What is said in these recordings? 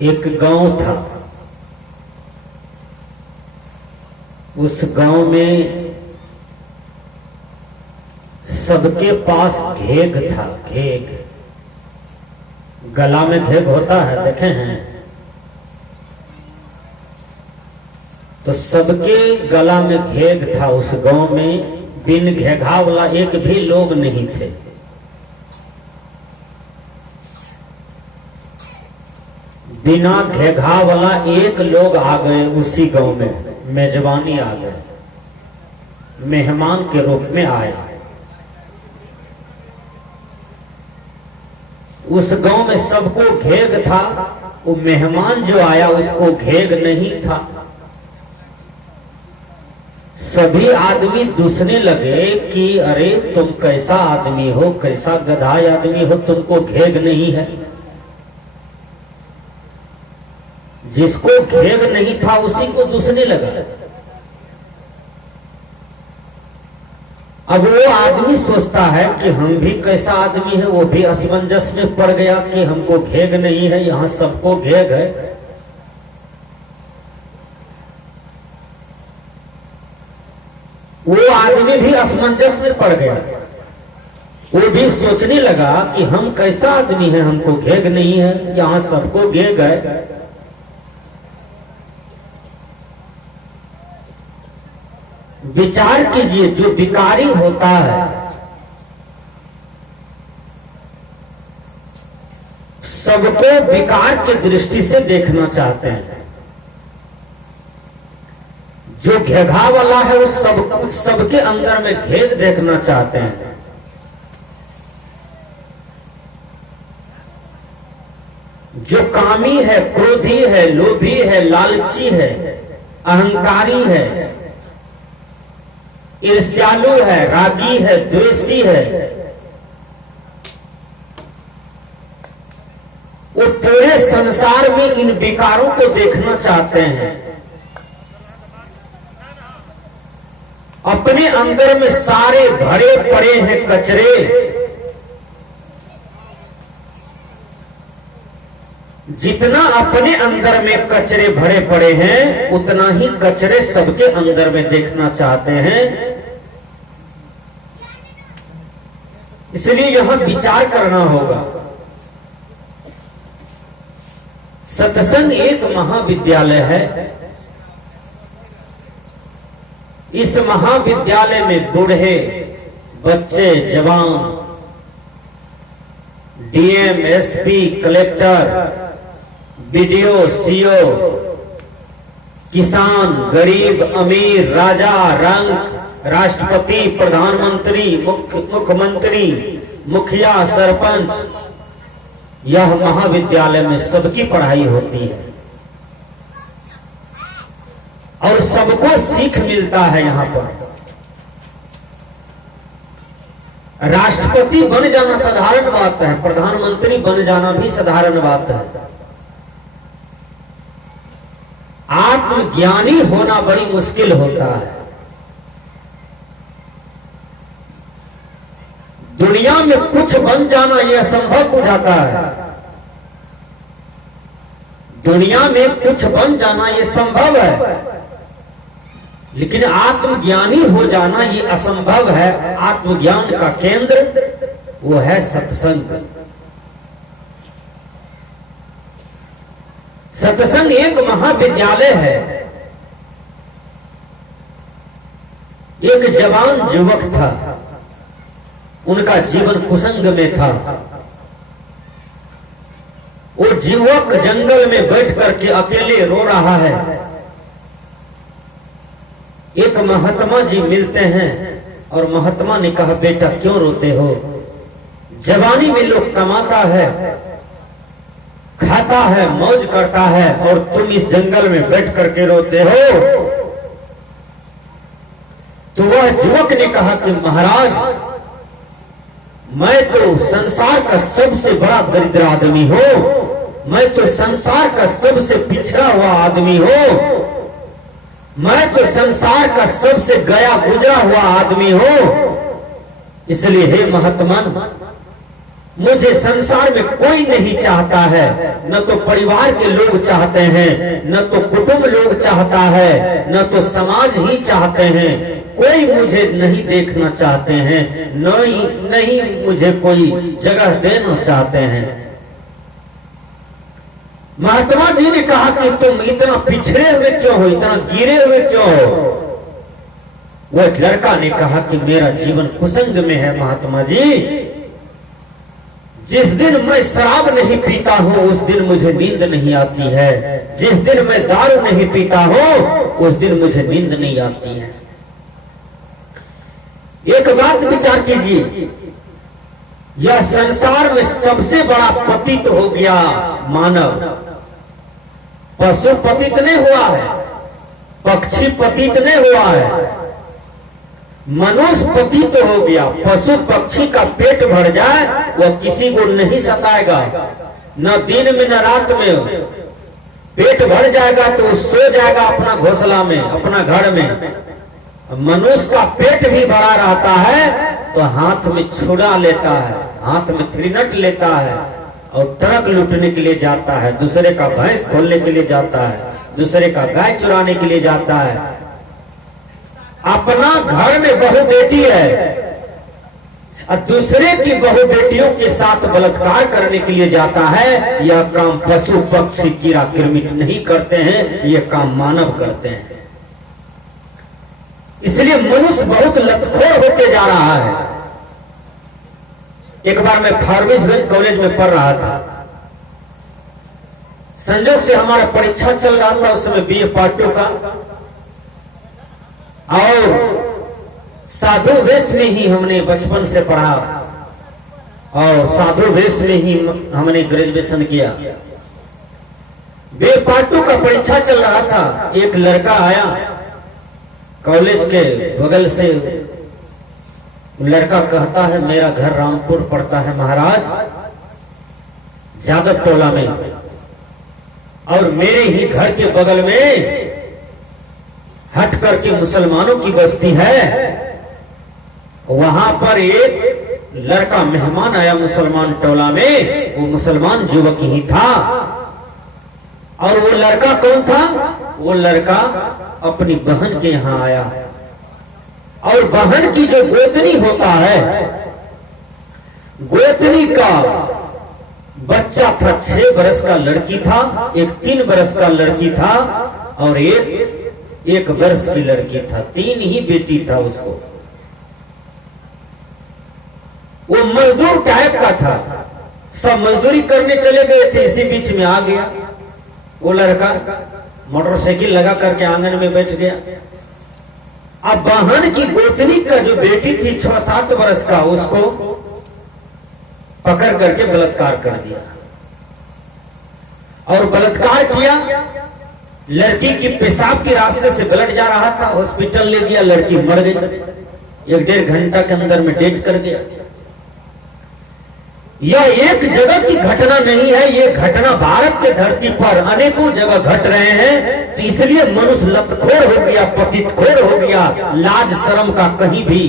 एक गांव था। उस गांव में सबके पास घेग था। घेग, गला में घेग होता है, देखे हैं? तो सबके गला में घेग था। उस गांव में बिन घेघा वाला एक भी लोग नहीं थे। बिना घेघा वाला एक लोग आ गए उसी गांव में, मेजबानी आ गए, मेहमान के रूप में आए। उस गांव में सबको घेग था, वो मेहमान जो आया उसको घेग नहीं था। सभी आदमी दूसने लगे कि अरे तुम कैसा आदमी हो, कैसा गधा आदमी हो, तुमको घेग नहीं है। जिसको घेग नहीं था उसी को दूसने लगा। अब वो आदमी सोचता है कि हम भी कैसा आदमी है, वो भी असमंजस में पड़ गया कि हमको घेग नहीं है, यहां सबको घेग है। वो आदमी भी असमंजस में पड़ गया। वो भी सोचने लगा कि हम कैसा आदमी है, हमको घेग नहीं है, यहां सबको घेग है। विचार कीजिए, जो भिखारी होता है सबको विकार की दृष्टि से देखना चाहते हैं। जो घेघा वाला है वो सबके अंदर में घेग देखना चाहते हैं। जो कामी है, क्रोधी है, लोभी है, लालची है, अहंकारी है, ईर्ष्यालु है, रागी है, द्वेषी है, वो पूरे संसार में इन विकारों को देखना चाहते हैं। अपने अंदर में सारे भरे पड़े हैं कचरे। जितना अपने अंदर में कचरे भरे पड़े हैं उतना ही कचरे सबके अंदर में देखना चाहते हैं। इसलिए यहां विचार करना होगा। सत्संग एक महाविद्यालय है। इस महाविद्यालय में बूढ़े, बच्चे, जवान, DM, SP, collector, BDO, CO, किसान, गरीब, अमीर, राजा, रंक, राष्ट्रपति, प्रधानमंत्री, मुख्यमंत्री, मुखिया, सरपंच, यह महाविद्यालय में सबकी पढ़ाई होती है और सबको सीख मिलता है। यहां पर राष्ट्रपति बन जाना साधारण बात है, प्रधानमंत्री बन जाना भी साधारण बात है। आत्मज्ञानी होना बड़ी मुश्किल होता है। दुनिया में कुछ बन जाना यह संभव बुझाता है। दुनिया में कुछ बन जाना यह संभव है, लेकिन आत्मज्ञानी हो जाना ये असंभव है। आत्मज्ञान का केंद्र वो है सत्संग। सत्संग एक महाविद्यालय है। एक जवान युवक था, उनका जीवन कुसंग में था। वो युवक जंगल में बैठ करके अकेले रो रहा है। एक महात्मा जी मिलते हैं और महात्मा ने कहा, बेटा क्यों रोते हो? जवानी में लोग कमाता है, खाता है, मौज करता है और तुम इस जंगल में बैठ करके रोते हो। तो वह युवक ने कहा कि महाराज, मैं तो संसार का सबसे बड़ा दरिद्र आदमी हूं। मैं तो संसार का सबसे पिछड़ा हुआ आदमी हूं। मैं तो संसार का सबसे गया गुजरा हुआ आदमी हूं। इसलिए हे महात्मन, मुझे संसार में कोई नहीं चाहता है, न तो परिवार के लोग चाहते हैं, न तो कुटुंब लोग चाहता है, न तो समाज ही चाहते हैं। कोई मुझे नहीं देखना चाहते हैं, नहीं मुझे कोई जगह देना चाहते हैं। महात्मा जी ने कहा कि तुम इतना पिछड़े हुए क्यों हो, इतना गिरे हुए क्यों हो? वो एक लड़का ने कहा कि मेरा जीवन कुसंग में है महात्मा जी। जिस दिन मैं शराब नहीं पीता हूं उस दिन मुझे नींद नहीं आती है, जिस दिन मैं दारू नहीं पीता हूं उस दिन मुझे नींद नहीं आती है। एक बात विचार कीजिए, यह संसार में सबसे बड़ा पतित हो गया मानव। पशु पतित नहीं हुआ है, पक्षी पतित नहीं हुआ है, मनुष्य पतित हो गया। पशु पक्षी का पेट भर जाए वह किसी को नहीं सताएगा, न दिन में न रात में। पेट भर जाएगा तो सो जाएगा अपना घोंसला में, अपना घर में। मनुष्य का पेट भी भरा रहता है तो हाथ में छुड़ा लेता है, हाथ में थ्रीनट लेता है और ट्रक लूटने के लिए जाता है, दूसरे का भैंस खोलने के लिए जाता है, दूसरे का गाय चुराने के लिए जाता है। अपना घर में बहू बेटी है और दूसरे की बहू बेटियों के साथ बलात्कार करने के लिए जाता है। यह काम पशु पक्षी कीड़ा कृमिट नहीं करते हैं, यह काम मानव करते हैं। इसलिए मनुष्य बहुत लतखोर होते जा रहा है। एक बार मैं फार्मेसगंज कॉलेज में पढ़ रहा था, संजोग से हमारा परीक्षा चल रहा था उस समय बीए पार्ट 2 का, और साधु वेश में ही हमने बचपन से पढ़ा और साधु वेश में ही हमने ग्रेजुएशन किया। बे पार्ट 2 का परीक्षा चल रहा था, एक लड़का आया कॉलेज के बगल से। लड़का कहता है मेरा घर रामपुर पड़ता है महाराज, जादव टोला में, और मेरे ही घर के बगल में हट करके मुसलमानों की बस्ती है। वहां पर एक लड़का मेहमान आया मुसलमान टोला में, वो मुसलमान युवक ही था। और वो लड़का कौन था? वो लड़का अपनी बहन के यहां आया, और बहन की जो गोतनी होता है, गोतनी का बच्चा था, 6 बरस का लड़की था, एक 3 बरस का लड़की था और एक वर्ष की लड़की था। 3 ही बेटी था उसको। वो मजदूर टाइप का था, सब मजदूरी करने चले गए थे, इसी बीच में आ गया वो लड़का, मोटरसाइकिल लगा करके आंगन में बैठ गया। अब बहन की गोतनी का जो बेटी थी 6-7 वर्ष का, उसको पकड़ करके बलात्कार कर दिया और बलात्कार किया। लड़की की पेशाब के रास्ते से ब्लड जा रहा था, हॉस्पिटल ले गया, लड़की मर गई। 1-1.5 घंटा के अंदर में डेथ कर गया। यह एक जगह की घटना नहीं है, ये घटना भारत के धरती पर अनेकों जगह घट रहे हैं। तो इसलिए मनुष्य लतखोर हो गया, पतितखोर हो गया, लाज शर्म का कहीं भी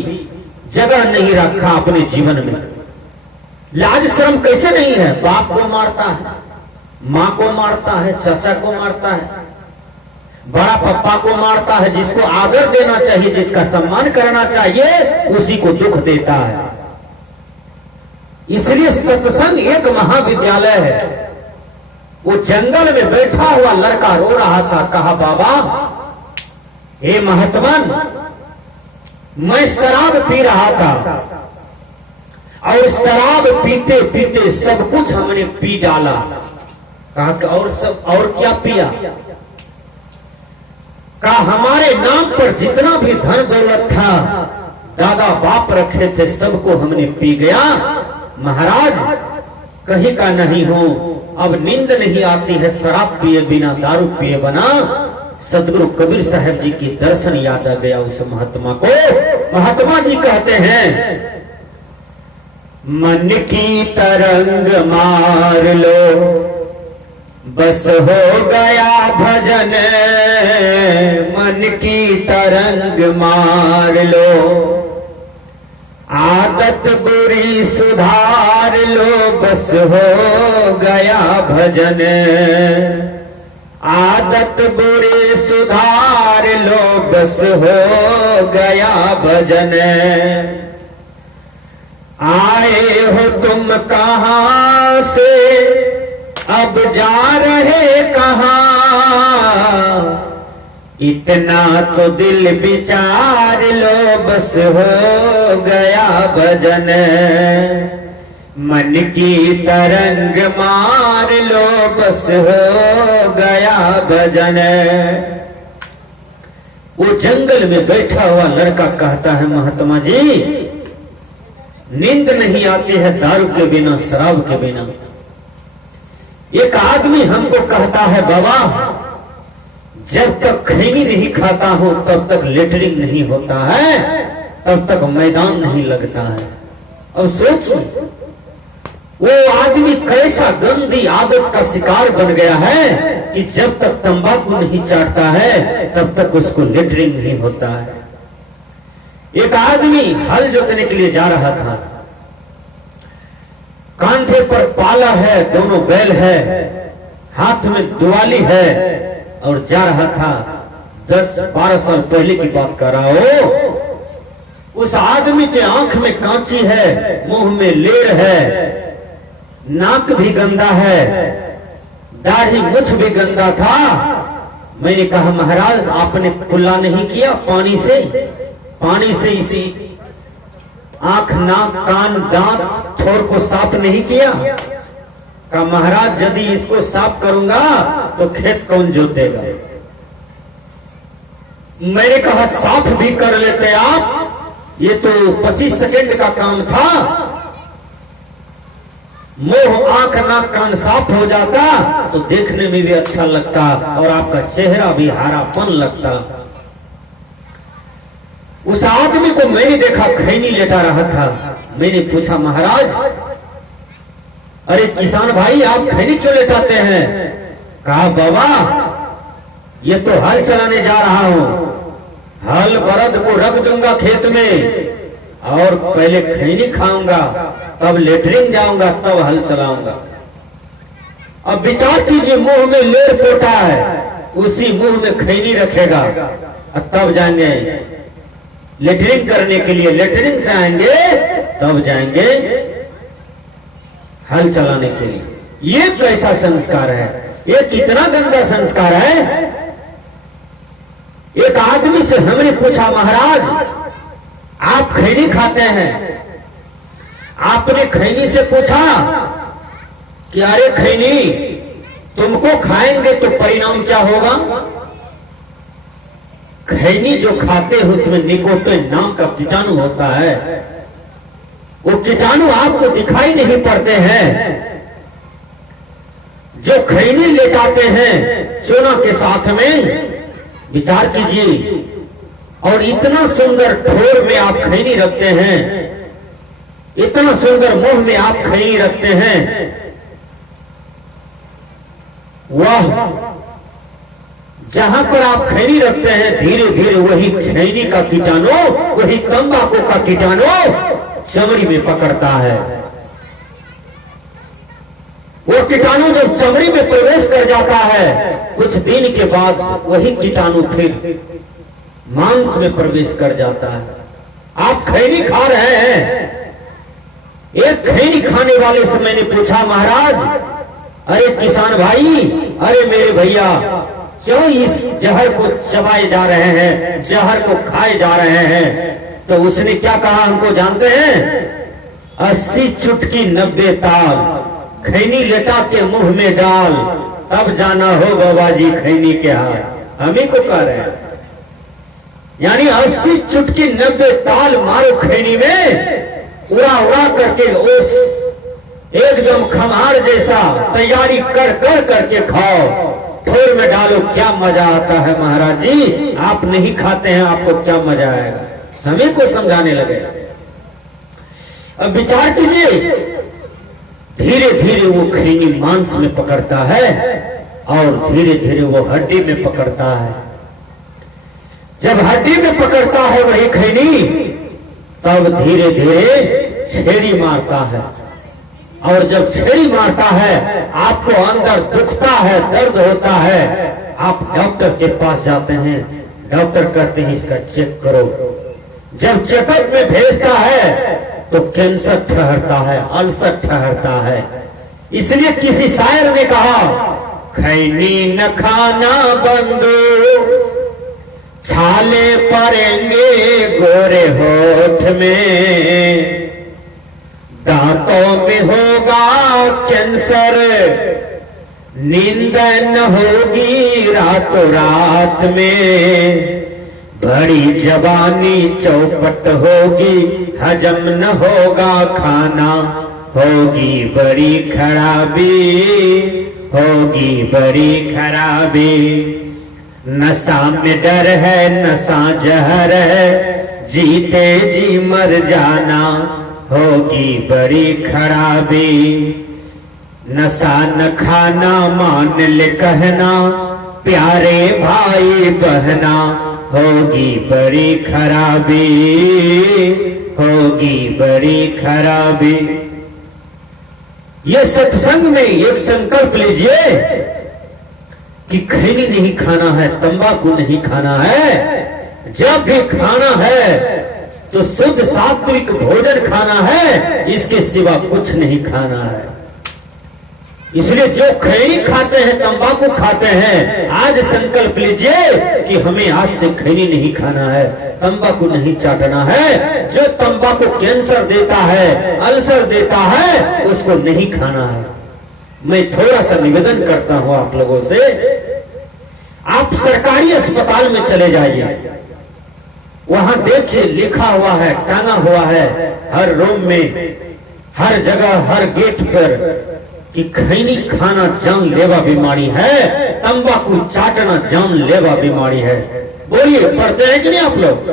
जगह नहीं रखा अपने जीवन में। लाज शर्म कैसे नहीं है? बाप को मारता है, माँ को मारता है, चाचा को मारता है, बड़ा पप्पा को मारता है। जिसको आदर देना चाहिए, जिसका सम्मान करना चाहिए, उसी को दुख देता है। इसलिए सत्संग एक महाविद्यालय है। वो जंगल में बैठा हुआ लड़का रो रहा था, कहा बाबा हे महात्मन, मैं शराब पी रहा था और शराब पीते पीते सब कुछ हमने पी डाला। कहा कि और क्या पिया? कहा हमारे नाम पर जितना भी धन दौलत था, दादा बाप रखे थे, सबको हमने पी गया। महाराज कहीं का नहीं हो, अब नींद नहीं आती है शराब पिए बिना, दारू पिए बिना। सदगुरु कबीर साहब जी की दर्शन याद आ गया उस महात्मा को। महात्मा जी कहते हैं मन की तरंग मार लो, बस हो गया भजन। मन की तरंग मार लो, आत्मा आदत बुरी सुधार लो बस हो गया भजन, आदत बुरी सुधार लो बस हो गया भजन। आए हो तुम कहां से, अब जा रहे कहां, इतना तो दिल विचार लो बस हो गया भजन। मन की तरंग मार लो बस हो गया भजन। वो जंगल में बैठा हुआ लड़का कहता है, महात्मा जी नींद नहीं आती है दारू के बिना, शराब के बिना। एक आदमी हमको कहता है, बाबा जब तक खैनी नहीं खाता हूं तब तक लेटरिन नहीं होता है, तब तक मैदान नहीं लगता है। अब सोचिए वो आदमी कैसा गंदी आदत का शिकार बन गया है कि जब तक तंबाकू नहीं चाटता है तब तक उसको लेटरिन नहीं होता है। एक आदमी हल जोतने के लिए जा रहा था, कांधे पर पाला है, दोनों बैल है, हाथ में दुआली है और जा रहा था। 10-12 साल पहले की बात कर रहा हो। उस आदमी के आंख में कांची है, मुंह में लेर है, नाक भी गंदा है, दाढ़ी मुछ भी गंदा था। मैंने कहा महाराज आपने कुल्ला नहीं किया पानी से इसी आंख नाक कान दांत ठोर को साफ नहीं किया? कहा महाराज यदि इसको साफ करूंगा तो खेत कौन जोतेगा? मैंने कहा साफ भी कर लेते आप, ये तो 25 सेकंड का काम था। मुंह आंख नाक कान साफ हो जाता तो देखने में भी अच्छा लगता और आपका चेहरा भी हरापन लगता। उस आदमी को मैंने देखा खैनी लेटा रहा था। मैंने पूछा महाराज अरे किसान भाई आप खैनी क्यों लेटाते हैं? कहा बाबा ये तो हल चलाने जा रहा हूं, हल बरद को रख दूंगा खेत में और पहले खैनी खाऊंगा, तब लेटरिन जाऊंगा, तब हल चलाऊंगा। अब विचार कीजिए मुंह में लेर पोटा है, उसी मुंह में खैनी रखेगा और तब जाएंगे लेटरिन करने के लिए, लेटरिन से आएंगे तब जाएंगे हल चलाने के लिए। ये कैसा संस्कार है? ये कितना गंदा संस्कार है। एक आदमी से हमने पूछा महाराज आप खैनी खाते हैं? आपने खैनी से पूछा कि अरे खैनी तुमको खाएंगे तो परिणाम क्या होगा? खैनी जो खाते हैं उसमें निकोटिन नाम का कीटाणु होता है, वो कीटाणु आपको दिखाई नहीं पड़ते हैं। जो खैनी लेटाते हैं चूना के साथ में, विचार कीजिए, और इतना सुंदर ठोर में आप खैनी रखते हैं, इतना सुंदर मुंह में आप खैनी रखते हैं, वह जहां पर आप खैनी रखते हैं धीरे धीरे वही खैनी का कीटाणु, वही तंबाकू का कीटाणु चमड़ी में पकड़ता है। वो कीटाणु जब चमड़ी में प्रवेश कर जाता है कुछ दिन के बाद वही कीटाणु फिर मांस में प्रवेश कर जाता है। आप खैनी खा रहे हैं। एक खैनी खाने वाले से मैंने पूछा महाराज अरे किसान भाई, अरे मेरे भैया क्यों इस जहर को चबाए जा रहे हैं, जहर को खाए जा रहे हैं? तो उसने क्या कहा हमको जानते हैं? 80 चुटकी 90 ताल, खैनी लेटा के मुंह में डाल, तब जाना हो बाबा जी खैनी के हाल। हम ही को कह रहे हैं, यानी 80 चुटकी 90 ताल मारो खैनी में, उड़ा उड़ा करके उस एकदम खमार जैसा तैयारी कर कर करके खाओ, ठोर में डालो, क्या मजा आता है महाराज जी। आप नहीं खाते हैं, आपको क्या मजा आएगा? हमें को समझाने लगे। अब विचार कीजिए, धीरे धीरे वो खैनी मांस में पकड़ता है और धीरे धीरे वो हड्डी में पकड़ता है। जब हड्डी में पकड़ता है वही खैनी, तब धीरे धीरे छेड़ी मारता है, और जब छेड़ी मारता है आपको अंदर दुखता है, दर्द होता है, आप डॉक्टर के पास जाते हैं, डॉक्टर कहते हैं इसका चेक करो। जब चेकअप में भेजता है तो कैंसर ठहरता है, अल्सर ठहरता है। इसलिए किसी शायर ने कहा, खैनी न खाना बंदो, छाले पड़ेंगे गोरे होठ में, दांतों में होगा कैंसर, नींद न होगी रातों रात में, बड़ी जवानी चौपट होगी, हजम न होगा खाना, होगी बड़ी खराबी, होगी बड़ी खराबी। नशा में डर है, नशा जहर है, जीते जी मर जाना, होगी बड़ी खराबी। नशा न खाना मान ले कहना, प्यारे भाई बहना, होगी बड़ी खराबी, होगी बड़ी खराबी। ये सत्संग में एक संकल्प लीजिए कि खैनी नहीं खाना है, तंबाकू नहीं खाना है। जब भी खाना है तो शुद्ध सात्विक भोजन खाना है, इसके सिवा कुछ नहीं खाना है। इसलिए जो खैनी खाते हैं, तंबाकू खाते हैं, आज संकल्प लीजिए कि हमें आज से खैनी नहीं खाना है, तंबाकू नहीं चाटना है। जो तंबाकू कैंसर देता है, अल्सर देता है, उसको नहीं खाना है। मैं थोड़ा सा निवेदन करता हूं आप लोगों से, आप सरकारी अस्पताल में चले जाइए, वहां देखिए लिखा हुआ है, टांगा हुआ है हर रूम में, हर जगह, हर गेट पर कि खैनी खाना जानलेवा बीमारी है, तंबाकू चाटना जानलेवा बीमारी है। बोलिए, पढ़ते हैं कि नहीं आप लोग?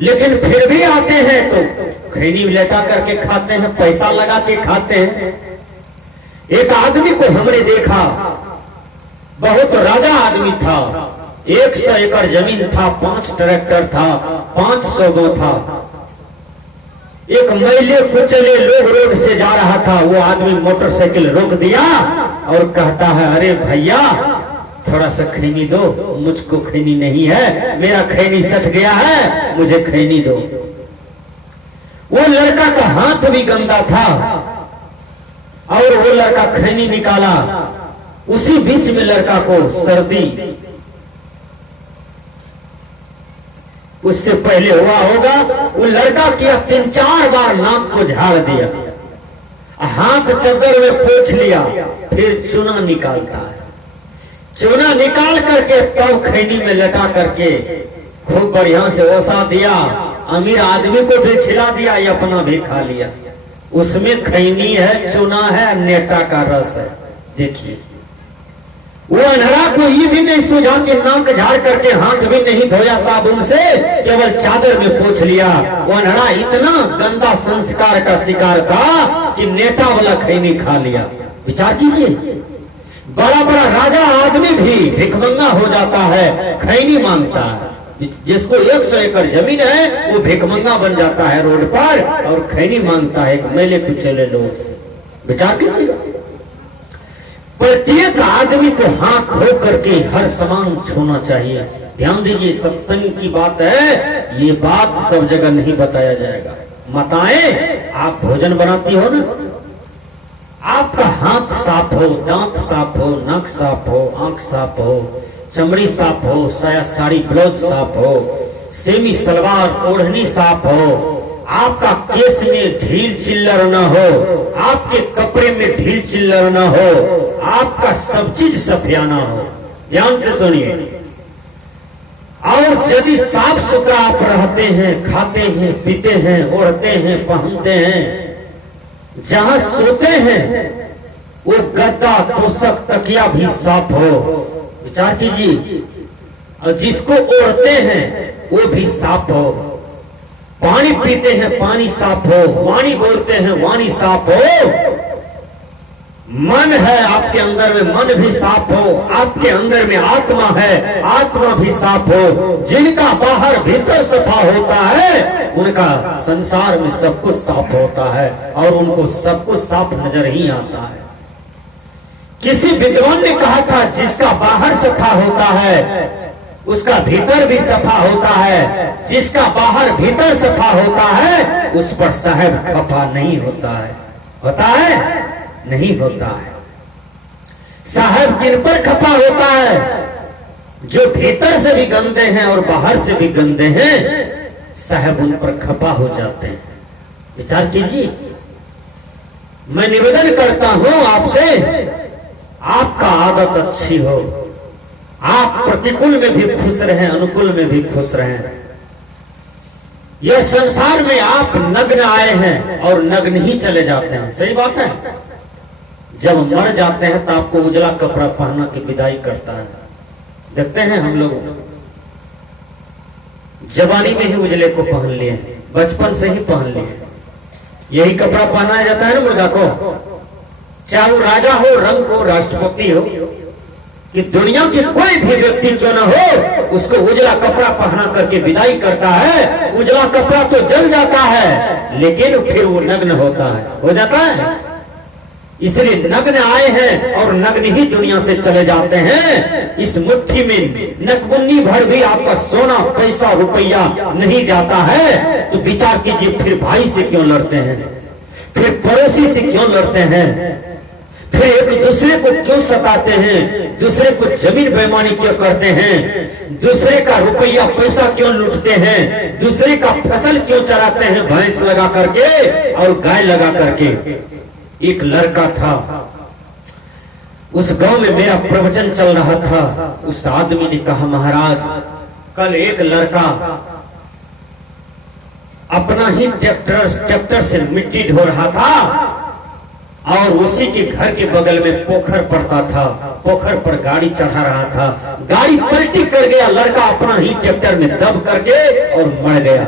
लेकिन फिर भी आते हैं तो खैनी लेटा करके खाते हैं, पैसा लगा के खाते हैं। एक आदमी को हमने देखा, बहुत राजा आदमी था, 100 एकड़ जमीन था, 5 ट्रैक्टर था, 500 गौ था। एक मैले कुचले लोग रोड से जा रहा था, वो आदमी मोटरसाइकिल रोक दिया और कहता है, अरे भैया थोड़ा सा खैनी दो, मुझको खैनी नहीं है, मेरा खैनी सट गया है, मुझे खैनी दो। वो लड़का का हाथ भी गंदा था और वो लड़का खैनी निकाला। उसी बीच में लड़का को सर्दी, उससे पहले हुआ होगा, वो लड़का किया 3-4 बार नाक को झाड़ दिया, हाथ चद्दर में पोंछ लिया, फिर चूना निकालता है। चूना निकाल करके तब खैनी में लटा करके खूब बढ़िया से ओसा दिया। अमीर आदमी को भी खिला दिया, ये अपना भी खा लिया। उसमें खैनी है, चूना है, नेटा का रस है। देखिए, वो अनहरा को ये भी नहीं सूझा कि नाक झाड़ करके हाथ भी नहीं धोया साबुन से, केवल चादर में पोंछ लिया। वो अनहरा इतना गंदा संस्कार का शिकार था कि नेता वाला खैनी खा लिया। विचार कीजिए, बड़ा बड़ा राजा आदमी भी भिखमंगा हो जाता है, खैनी मांगता है। जिसको 100 एकड़ जमीन है वो भिखमंगा बन जाता है रोड पर और खैनी मांगता है मैले कुचले लोग से। विचार कीजिए, प्रत्येक आदमी को हाथ धो करके हर सामान छूना चाहिए। ध्यान दीजिए, सत्संग की बात है, ये बात सब जगह नहीं बताया जाएगा। माताएं, आप भोजन बनाती हो ना, आपका हाथ साफ हो, दांत साफ हो, नाक साफ हो, आंख साफ हो, चमड़ी साफ हो, साया साड़ी ब्लाउज साफ हो, सेमी सलवार ओढ़नी साफ हो, आपका केस में ढील चिल्लर न हो, आपके कपड़े में ढील चिल्लर न हो, आपका सब चीज सफियाना हो। ध्यान से सुनिए, और यदि साफ सुथरा आप रहते हैं, खाते हैं, पीते हैं, ओढ़ते हैं, पहनते हैं, जहां सोते हैं वो गद्दा तोशक तकिया भी साफ हो। विचार कीजिए, और जिसको ओढ़ते हैं वो भी साफ हो। पानी पीते हैं, पानी साफ हो, वाणी बोलते हैं, वाणी साफ हो। मन है आपके अंदर में, मन भी साफ हो। आपके अंदर में आत्मा है, आत्मा भी साफ हो। जिनका बाहर भीतर सफा होता है उनका संसार में सब कुछ साफ होता है और उनको सब कुछ साफ नजर ही आता है। किसी विद्वान ने कहा था, जिसका बाहर सफा होता है उसका भीतर भी सफा होता है, जिसका बाहर भीतर सफा होता है उस पर साहब खफा नहीं होता है। होता है? नहीं होता है। साहब किन पर खफा होता है? जो भीतर से भी गंदे हैं और बाहर से भी गंदे हैं, साहब उन पर खफा हो जाते हैं। विचार कीजिए। मैं निवेदन करता हूं आपसे, आपका आदत अच्छी हो, आप प्रतिकूल में भी खुश रहें, अनुकूल में भी खुश रहें। यह संसार में आप नग्न आए हैं और नग्न ही चले जाते हैं। सही बात है। जब मर जाते हैं तो आपको उजला कपड़ा पहना के विदाई करता है। देखते हैं हम लोग जवानी में ही उजले को पहन लिए, बचपन से ही पहन लिए। यही कपड़ा पहनाया जाता है ना मुर्गा को, चाहे वो राजा हो, रंग हो, राष्ट्रपति हो, कि दुनिया के कोई भी व्यक्ति क्यों न हो, उसको उजला कपड़ा पहना करके विदाई करता है। उजला कपड़ा तो जल जाता है लेकिन फिर वो नग्न होता है, हो जाता है। इसलिए नग्न आए हैं और नग्न ही दुनिया से चले जाते हैं। इस मुट्ठी में नकमुन्नी भर भी आपका सोना पैसा रुपया नहीं जाता है तो विचार कीजिए, फिर भाई से क्यों लड़ते हैं, फिर पड़ोसी से क्यों लड़ते हैं, फिर एक दूसरे को क्यों सताते हैं, दूसरे को जमीन बेईमानी क्यों करते हैं, दूसरे का रुपया पैसा क्यों लूटते हैं, दूसरे का फसल क्यों चराते हैं भैंस लगा करके और गाय लगा करके। एक लड़का था, उस गांव में मेरा प्रवचन चल रहा था। उस आदमी ने कहा, महाराज कल एक लड़का अपना ही ट्रैक्टर से मिट्टी ढो रहा था और उसी के घर के बगल में पोखर पड़ता था। पोखर पर गाड़ी चढ़ा रहा था, गाड़ी पलटी कर गया, लड़का अपना ही ट्रैक्टर में दब करके और मर गया।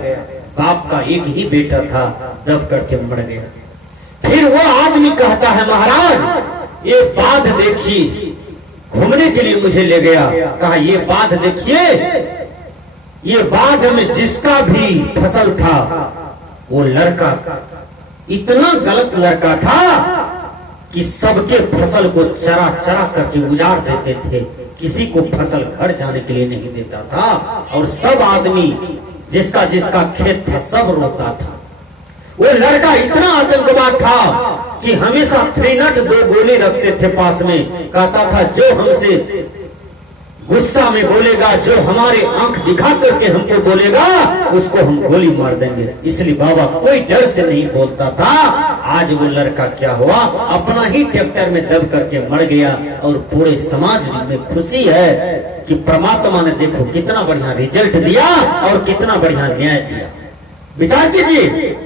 बाप का एक ही बेटा था, दब करके मर गया। फिर वो आदमी कहता है, महाराज ये बाध देखिए, घूमने के लिए मुझे ले गया। कहा, ये बाध देखिए, ये बाध में जिसका भी फसल था वो लड़का इतना गलत लड़का था कि सबके फसल को चरा चरा करके उजाड़ देते थे, किसी को फसल घर जाने के लिए नहीं देता था और सब आदमी जिसका जिसका खेत था सब रोता था। वो लड़का इतना आतंकवाद था कि हमेशा 3 2 गोली रखते थे पास में। कहता था, जो हमसे गुस्सा में बोलेगा, जो हमारे आंख दिखा करके हमको बोलेगा, उसको हम गोली मार देंगे। इसलिए बाबा कोई डर से नहीं बोलता था। आज वो लड़का क्या हुआ, अपना ही ट्रैक्टर में दब करके मर गया और पूरे समाज में खुशी है कि परमात्मा ने देखो कितना बढ़िया रिजल्ट दिया और कितना बढ़िया न्याय दिया। विचार कीजिए।